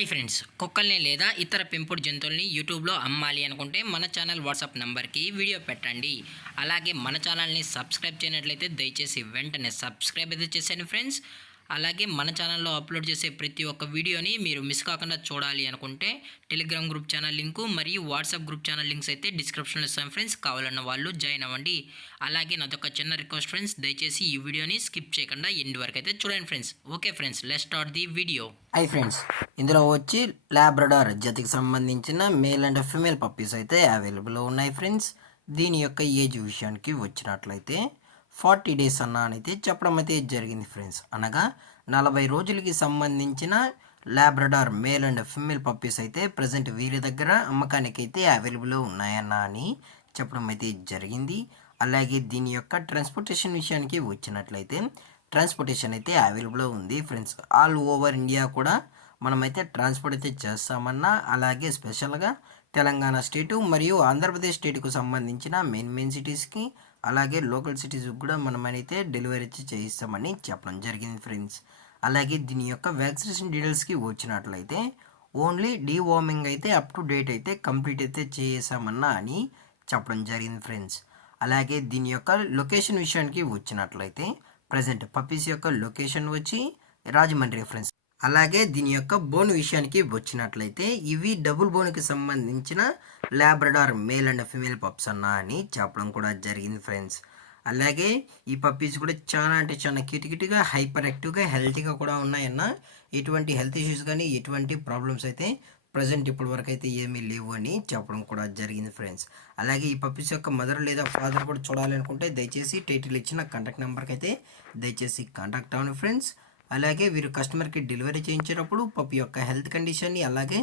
Hi friends, కుక్కల్ని లేదా ఇతర పెంపుడు జంతువుల్ని యూట్యూబ్లో అమ్మాలి అనుకుంటే మన ఛానల్ వాట్సాప్ నెంబర్కి వీడియో పెట్టండి. అలాగే మన ఛానల్ని సబ్స్క్రైబ్ చేయనట్లయితే దయచేసి వెంటనే సబ్స్క్రైబ్ అయితే చేసేయండి ఫ్రెండ్స్. అలాగే మన ఛానల్లో అప్లోడ్ చేసే ప్రతి ఒక్క వీడియోని మీరు మిస్ కాకుండా చూడాలి అనుకుంటే టెలిగ్రామ్ గ్రూప్ ఛానల్ లింకు మరియు వాట్సాప్ గ్రూప్ ఛానల్ లింక్స్ అయితే డిస్క్రిప్షన్లో ఇస్తాను ఫ్రెండ్స్. కావాలన్న వాళ్ళు జాయిన్ అవ్వండి. అలాగే నాదొక చిన్న రిక్వెస్ట్ ఫ్రెండ్స్, దయచేసి ఈ వీడియోని స్కిప్ చేయకుండా ఎండ్ వరకు అయితే చూడండి friends. Okay friends, let's start the video. Hi friends, ఇందులో వచ్చి లాబ్రడార్ జతికి సంబంధించిన మేల్ అండ్ ఫీమేల్ పప్పీస్ అయితే అవైలబుల్ ఉన్నాయి ఫ్రెండ్స్. దీని యొక్క ఏజ్ విషయానికి వచ్చినట్లయితే 40 డేస్ అయితే చెప్పడం అయితే జరిగింది ఫ్రెండ్స్. అనగా 40 రోజులకి సంబంధించిన Labrador male and female puppies అయితే ప్రజెంట్ వీరి దగ్గర అమ్మకానికి అయితే అవైలబుల్ అని చెప్పడం అయితే జరిగింది. అలాగే దీని యొక్క ట్రాన్స్పోర్టేషన్ విషయానికి వచ్చినట్లయితే ట్రాన్స్పోర్టేషన్ అయితే అవైలబుల్ ఉంది ఫ్రెండ్స్. ఆల్ ఓవర్ ఇండియా కూడా మనమైతే ట్రాన్స్పోర్ట్ అయితే చేస్తామన్నా, అలాగే స్పెషల్గా తెలంగాణ స్టేటు మరియు ఆంధ్రప్రదేశ్ స్టేట్కు సంబంధించిన మెయిన్ సిటీస్కి అలాగే లోకల్ సిటీస్కి కూడా మనమైతే డెలివరీ చేయిస్తామని చెప్పడం జరిగింది ఫ్రెండ్స్. అలాగే దీని యొక్క వ్యాక్సినేషన్ డీటెయిల్స్కి వచ్చినట్లయితే ఓన్లీ డీవార్మింగ్ అయితే అప్ టు డేట్ అయితే కంప్లీట్ అయితే చేసామన్నా అని చెప్పడం జరిగింది ఫ్రెండ్స్. అలాగే దీని యొక్క లొకేషన్ విషయానికి వచ్చినట్లయితే ప్రజెంట్ పప్పీస్ యొక్క లొకేషన్ వచ్చి రాజమండ్రి ఫ్రెండ్స్. అలాగే దీని యొక్క బోన్ విషయానికి వచ్చినట్లయితే ఇవి డబుల్ బోన్కి సంబంధించిన Labrador male and female pups అని చెప్పడం కూడా జరిగింది ఫ్రెండ్స్. అలాగే ఈ పప్పీస్ కూడా చాలా అంటే చాలా క్యూట్గా హైపర్ యాక్టివ్గా హెల్తీగా కూడా ఉన్నాయన్న. ఎటువంటి హెల్త్ ఇష్యూస్ కానీ ఎటువంటి ప్రాబ్లమ్స్ అయితే ప్రజెంట్ ఇప్పటి వరకు అయితే ఏమీ లేవు అని చెప్పడం కూడా జరిగింది ఫ్రెండ్స్. అలాగే ఈ పప్పీస్ యొక్క మదర్ లేదా ఫాదర్ కూడా చూడాలనుకుంటే దయచేసి టైటిల్ ఇచ్చిన కాంటాక్ట్ నెంబర్కి అయితే దయచేసి కాంటాక్ట్ అవ్వండి ఫ్రెండ్స్. అలాగే వీరు కస్టమర్కి డెలివరీ చేయించేటప్పుడు పప్పి యొక్క హెల్త్ కండిషన్ని అలాగే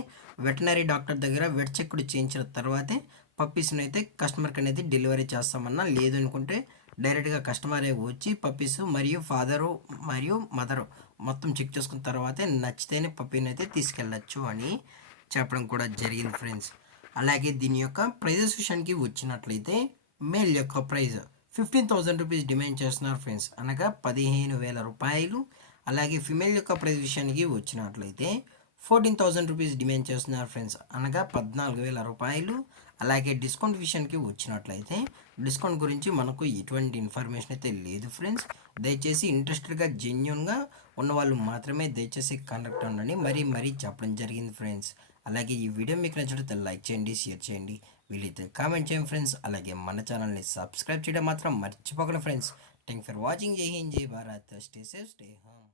వెటనరీ డాక్టర్ దగ్గర వెట్ చెక్ చేయించిన తర్వాతే పప్పీస్ని అయితే కస్టమర్కి అనేది డెలివరీ చేస్తామన్నా. లేదు అనుకుంటే డైరెక్ట్గా కస్టమరే వచ్చి పప్పీస్ మరియు ఫాదరు మరియు మదరు మొత్తం చెక్ చేసుకున్న తర్వాతే నచ్చితేనే పప్పీని అయితే తీసుకెళ్ళచ్చు అని చెప్పడం కూడా జరిగింది ఫ్రెండ్స్. అలాగే దీని యొక్క ప్రైజెస్ విషయానికి వచ్చినట్లయితే మేల్ యొక్క ప్రైజ్ 15,000 రూపీస్ డిమాండ్ చేస్తున్నారు ఫ్రెండ్స్, అనగా 15,000 రూపాయలు. అలాగే ఫిమేల్ యొక్క ప్రైస్ విషయానికి వచ్చినట్లయితే 14,000 రూపీస్ డిమాండ్ చేస్తున్నారు ఫ్రెండ్స్, అనగా 14,000 రూపాయలు. అలాగే డిస్కౌంట్ విషయానికి వచ్చినట్లయితే డిస్కౌంట్ గురించి మనకు ఎటువంటి ఇన్ఫర్మేషన్ అయితే లేదు ఫ్రెండ్స్. దయచేసి ఇంట్రెస్టెడ్గా జెన్యున్గా ఉన్నవాళ్ళు మాత్రమే దయచేసి కాంటాక్ట్ అవ్వండి మరీ చెప్పడం జరిగింది ఫ్రెండ్స్. అలాగే ఈ వీడియో మీకు నచ్చినట్లయితే లైక్ చేయండి, షేర్ చేయండి, వీలైతే కామెంట్ చేయండి ఫ్రెండ్స్. అలాగే మన ఛానల్ని సబ్స్క్రైబ్ చేయడం మాత్రం మర్చిపోకండి ఫ్రెండ్స్. Thank for watching. జై హింద్, జై Bharat, stay safe, stay home.